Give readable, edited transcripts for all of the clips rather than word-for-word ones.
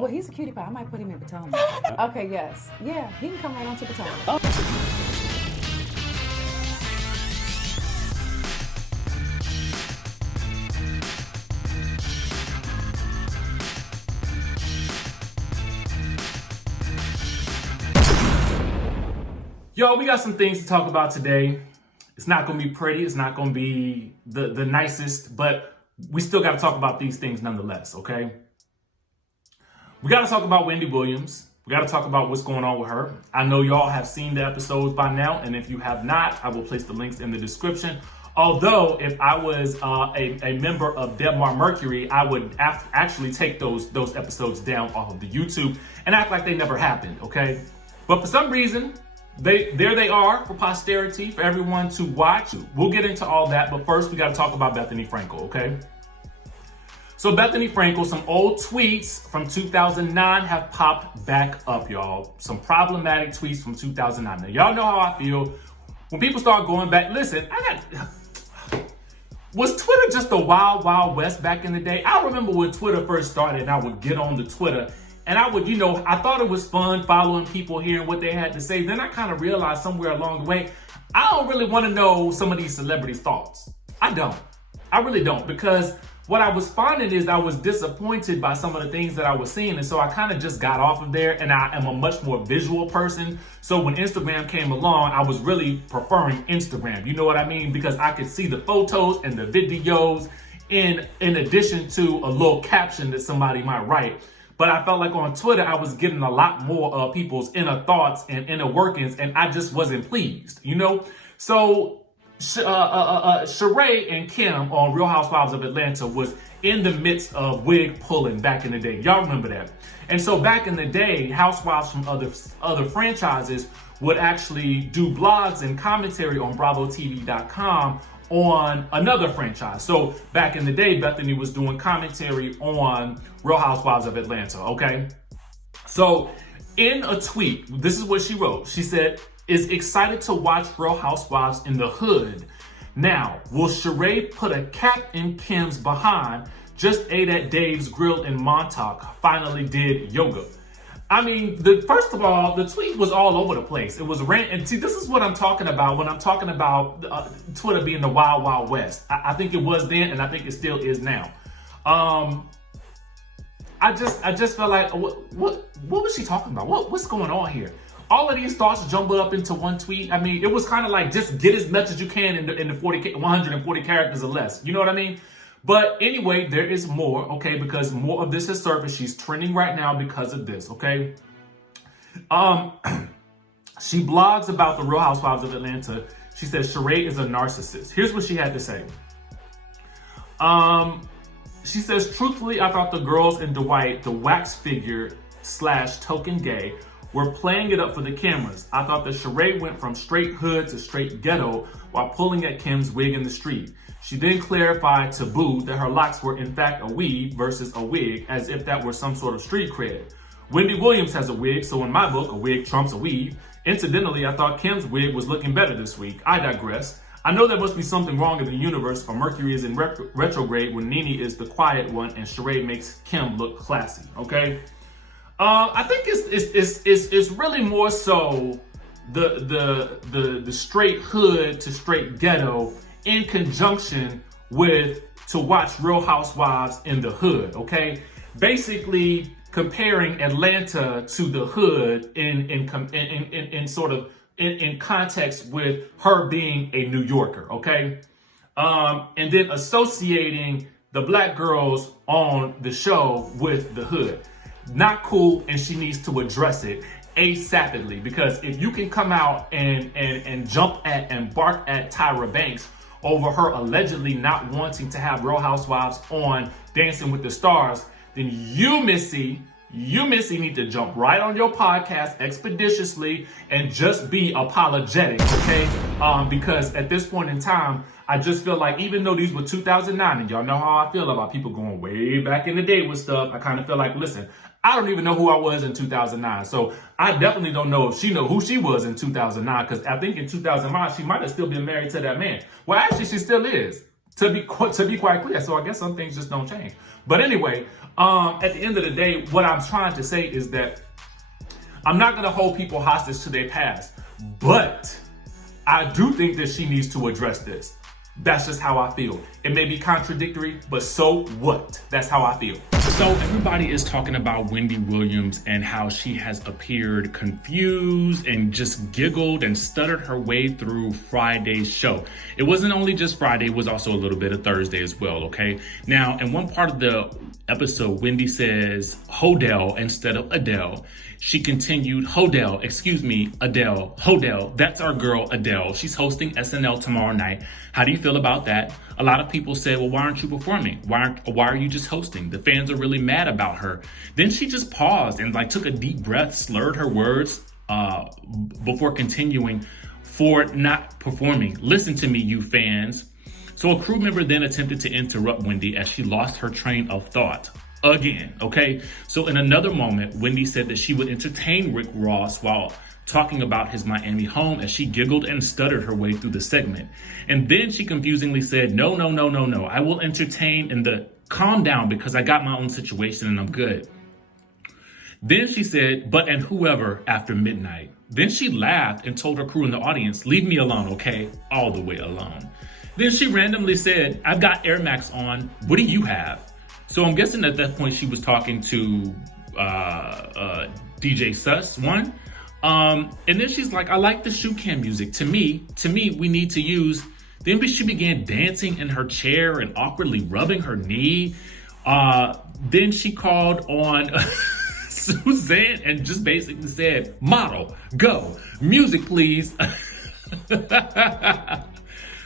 Well, he's a cutie pie. I might put him in Potomac. Okay, yes. Yeah, he can come right on to Potomac. Oh. Yo, we got some things to talk about today. It's not going to be pretty. It's not going to be the nicest, but we still got to talk about these things nonetheless, okay? We got to talk about Wendy Williams. We got to talk about what's going on with her. I know y'all have seen the episodes by now, and if you have not, I will place the links in the description. Although, if I was a member of Debmar Mercury, I would actually take those episodes down off of the YouTube and act like they never happened, okay? But for some reason, there they are for posterity, for everyone to watch. We'll get into all that, but first we got to talk about Bethenny Frankel, okay? So Bethenny Frankel, some old tweets from 2009 have popped back up, y'all. Some problematic tweets from 2009. Now, y'all know how I feel when people start going back. Listen, was Twitter just the wild, wild west back in the day? I remember when Twitter first started and I would get on the Twitter and I would, I thought it was fun following people, hearing what they had to say. Then I kind of realized somewhere along the way, I don't really want to know some of these celebrities' thoughts. I don't. I really don't, because what I was finding is I was disappointed by some of the things that I was seeing. And so I kind of just got off of there, and I am a much more visual person. So when Instagram came along, I was really preferring Instagram. You know what I mean? Because I could see the photos and the videos in addition to a little caption that somebody might write. But I felt like on Twitter, I was getting a lot more of people's inner thoughts and inner workings, and I just wasn't pleased, So Sheree and Kim on Real Housewives of Atlanta was in the midst of wig pulling back in the day. Y'all remember that? And so back in the day, housewives from other franchises would actually do blogs and commentary on BravoTV.com on another franchise. So back in the day, Bethenny was doing commentary on Real Housewives of Atlanta, okay? So in a tweet, this is what she wrote. She said, "Is excited to watch Real Housewives in the hood. Now, will Sheree put a cap in Kim's behind? Just ate at Dave's Grill in Montauk. Finally did yoga." I mean, first of all, the tweet was all over the place. It was rant. And see, this is what I'm talking about when I'm talking about Twitter being the wild, wild west. I think it was then, and I think it still is now. I just felt like, what was she talking about? What's going on here? All of these thoughts jumbled up into one tweet. I mean, it was kind of like, just get as much as you can in the 140 characters or less. You know what I mean? But anyway, there is more, okay? Because more of this has surfaced. She's trending right now because of this, okay? She blogs about the Real Housewives of Atlanta. She says Sheree is a narcissist. Here's what she had to say. She says, "Truthfully, I thought the girls in Dwight, the wax figure / token gay, were playing it up for the cameras. I thought that Sheree went from straight hood to straight ghetto while pulling at Kim's wig in the street. She then clarified to Boo that her locks were in fact a weave versus a wig, as if that were some sort of street cred. Wendy Williams has a wig, so in my book, a wig trumps a weave. Incidentally, I thought Kim's wig was looking better this week. I digress. I know there must be something wrong in the universe, for Mercury is in retrograde when Nene is the quiet one and Sheree makes Kim look classy," okay? I think it's really more so the straight hood to straight ghetto in conjunction with to watch Real Housewives in the hood, okay? Basically comparing Atlanta to the hood in context with her being a New Yorker, okay? And then associating the black girls on the show with the hood. Not cool, and she needs to address it ASAPidly, because if you can come out and jump at and bark at Tyra Banks over her allegedly not wanting to have Real Housewives on Dancing with the Stars, then you, Missy, need to jump right on your podcast expeditiously and just be apologetic, okay? Because at this point in time, I just feel like, even though these were 2009, and y'all know how I feel about people going way back in the day with stuff, I kind of feel like, listen, I don't even know who I was in 2009. So I definitely don't know if she know who she was in 2009, because I think in 2009, she might have still been married to that man. Well, actually, she still is. To be quite clear. So I guess some things just don't change. But anyway, at the end of the day, what I'm trying to say is that I'm not going to hold people hostage to their past, but I do think that she needs to address this. That's just how I feel. It may be contradictory, but so what? That's how I feel. So everybody is talking about Wendy Williams and how she has appeared confused and just giggled and stuttered her way through Friday's show. It wasn't only just Friday, it was also a little bit of Thursday as well, okay? Now, in one part of the episode, Wendy says Hodel instead of Adele. She continued, Hodel, excuse me, Adele, Hodel, that's our girl Adele. She's hosting SNL tomorrow night. How do you feel about that? A lot of people said, well, why aren't you performing? Why are you just hosting? The fans are really mad about her. Then she just paused and took a deep breath, slurred her words before continuing for not performing. Listen to me, you fans. So a crew member then attempted to interrupt Wendy as she lost her train of thought. Again, okay? So in another moment, Wendy said that she would entertain Rick Ross while talking about his Miami home as she giggled and stuttered her way through the segment. And then she confusingly said, no, I will entertain in the calm down because I got my own situation and I'm good. Then she said, but and whoever after midnight. Then she laughed and told her crew in the audience, leave me alone, okay? All the way alone. Then she randomly said, I've got Air Max on. What do you have? So I'm guessing at that point she was talking to DJ Sus one. And then she's like, I like the shoe cam music. To me, we need to use. Then she began dancing in her chair and awkwardly rubbing her knee. Then she called on Suzanne and just basically said, model, go, music, please.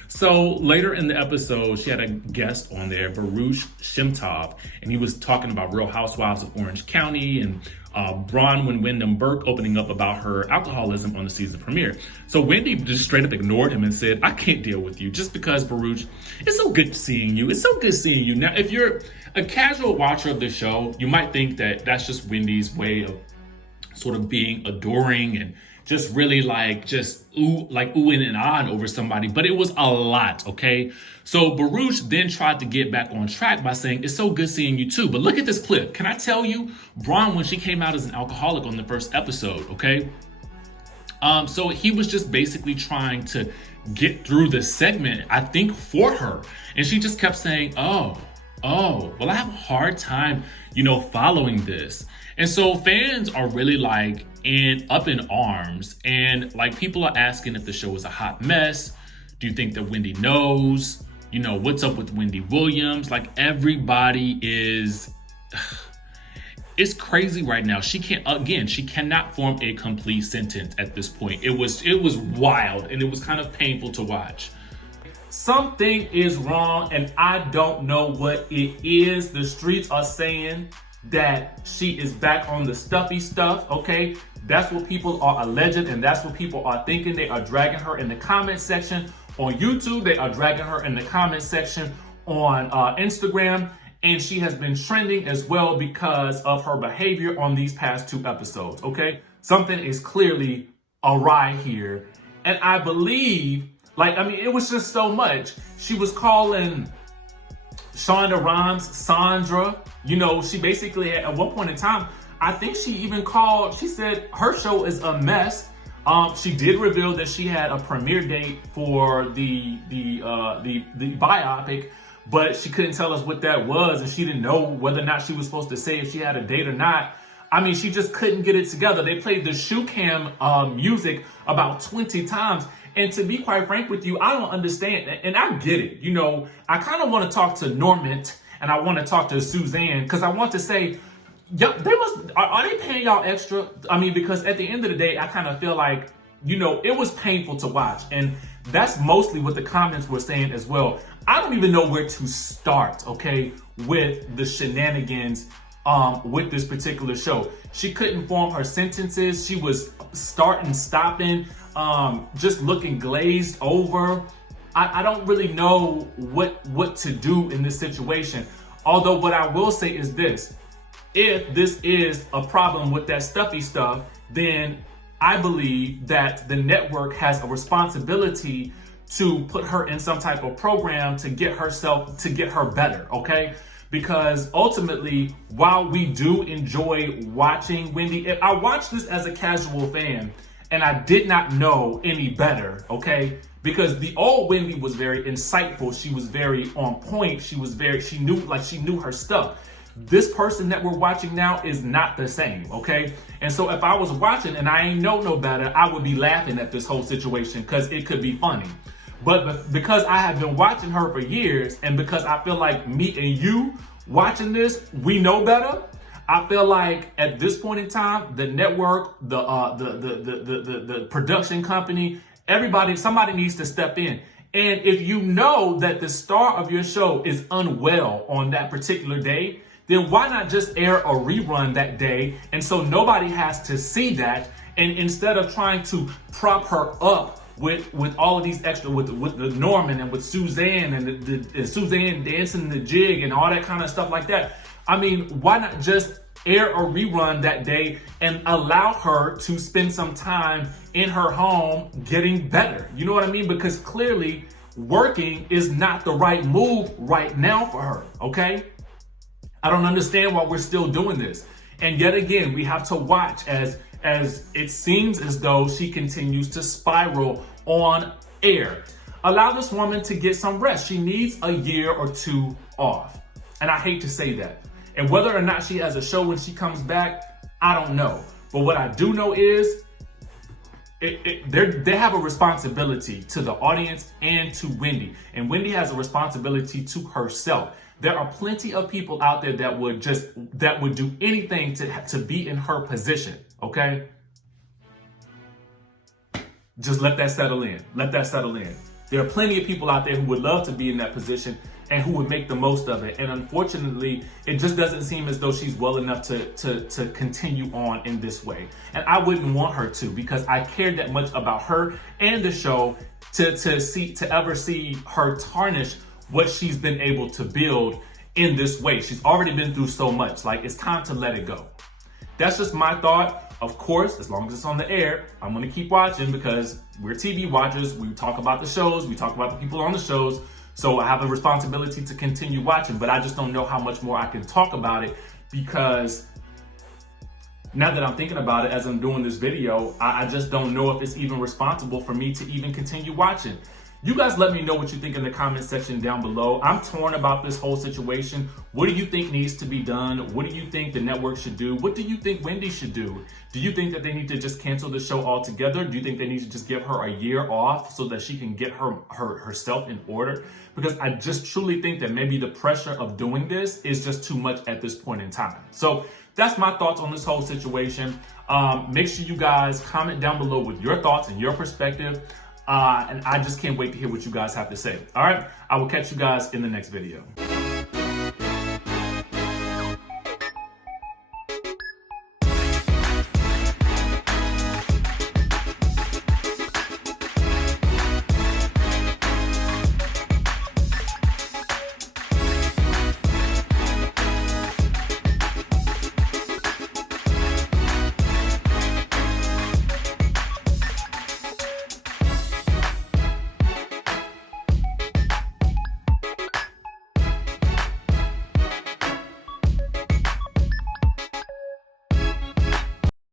So later in the episode, she had a guest on there, Burruss Shimtov, and he was talking about Real Housewives of Orange County and Bronwyn Wyndham Burke opening up about her alcoholism on the season premiere. So Wendy just straight up ignored him and said, I can't deal with you just because, Burruss, it's so good seeing you. It's so good seeing you. Now, if you're a casual watcher of the show, you might think that that's just Wendy's way of sort of being adoring and just really oohing and ahhing over somebody, but it was a lot, okay? So Burruss then tried to get back on track by saying, it's so good seeing you too, but look at this clip. Can I tell you, Bron, when she came out as an alcoholic on the first episode, okay? So he was just basically trying to get through the segment, I think, for her. And she just kept saying, oh, well, I have a hard time, following this. And so fans are really up in arms, and people are asking if the show is a hot mess. Do you think that Wendy knows? What's up with Wendy Williams? Everybody is, it's crazy right now. She cannot form a complete sentence at this point. It was wild, and it was kind of painful to watch. Something is wrong, and I don't know what it is. The streets are saying that she is back on the stuffy stuff, okay? That's what people are alleging, and that's what people are thinking. They are dragging her in the comment section on YouTube. They are dragging her in the comment section on Instagram, and she has been trending as well because of her behavior on these past 2 episodes, okay? Something is clearly awry here, and I believe, it was just so much. She was calling Shonda Rhimes Sandra. She basically had, at one point in time, I think she said her show is a mess. She did reveal that she had a premiere date for the biopic, but she couldn't tell us what that was, and she didn't know whether or not she was supposed to say if she had a date or not. She just couldn't get it together. They played the shoe cam music about 20 times. And to be quite frank with you, I don't understand. And I get it. I kind of want to talk to Normant and I want to talk to Suzanne because I want to say, are they paying y'all extra? Because at the end of the day, I kind of feel like, it was painful to watch. And that's mostly what the comments were saying as well. I don't even know where to start, okay, with the shenanigans with this particular show. She couldn't form her sentences. She was starting, stopping, just looking glazed over. I don't really know what to do in this situation. Although what I will say is this: if this is a problem with that stuffy stuff, then I believe that the network has a responsibility to put her in some type of program to get her better, okay? Because ultimately, while we do enjoy watching Wendy, I watched this as a casual fan and I did not know any better, okay? Because the old Wendy was very insightful. She was very on point. She knew her stuff. This person that we're watching now is not the same, okay? And so if I was watching and I ain't know no better, I would be laughing at this whole situation because it could be funny. But because I have been watching her for years, and because I feel like me and you watching this, we know better. I feel like at this point in time, the network, the production company, somebody needs to step in. And if you know that the star of your show is unwell on that particular day, then why not just air a rerun that day? And so nobody has to see that. And instead of trying to prop her up with all of these extra, with the Norman and with Suzanne and Suzanne dancing the jig and all that kind of stuff like that. I mean, why not just air a rerun that day and allow her to spend some time in her home getting better? You know what I mean? Because clearly working is not the right move right now for her, okay? I don't understand why we're still doing this. And yet again, we have to watch as it seems as though she continues to spiral on air. Allow this woman to get some rest. She needs a year or two off. And I hate to say that. And whether or not she has a show when she comes back, I don't know. But what I do know is they have a responsibility to the audience and to Wendy. And Wendy has a responsibility to herself. There are plenty of people out there that would do anything to be in her position, okay? Just let that settle in. Let that settle in. There are plenty of people out there who would love to be in that position and who would make the most of it. And unfortunately, it just doesn't seem as though she's well enough to continue on in this way. And I wouldn't want her to, because I cared that much about her and the show to ever see her tarnish what she's been able to build in this way. She's already been through so much. Like, it's time to let it go. That's just my thought. Of course, as long as it's on the air, I'm going to keep watching because we're TV watchers. We talk about the shows. We talk about the people on the shows. So I have a responsibility to continue watching, but I just don't know how much more I can talk about it, because now that I'm thinking about it as I'm doing this video, I just don't know if it's even responsible for me to even continue watching. You guys let me know what you think in the comment section down below. I'm torn about this whole situation. What do you think needs to be done? What do you think the network should do? What do you think Wendy should do? Do you think that they need to just cancel the show altogether? Do you think they need to just give her a year off so that she can get herself in order? Because I just truly think that maybe the pressure of doing this is just too much at this point in time. So that's my thoughts on this whole situation. Make sure you guys comment down below with your thoughts and your perspective. And I just can't wait to hear what you guys have to say. All right, I will catch you guys in the next video.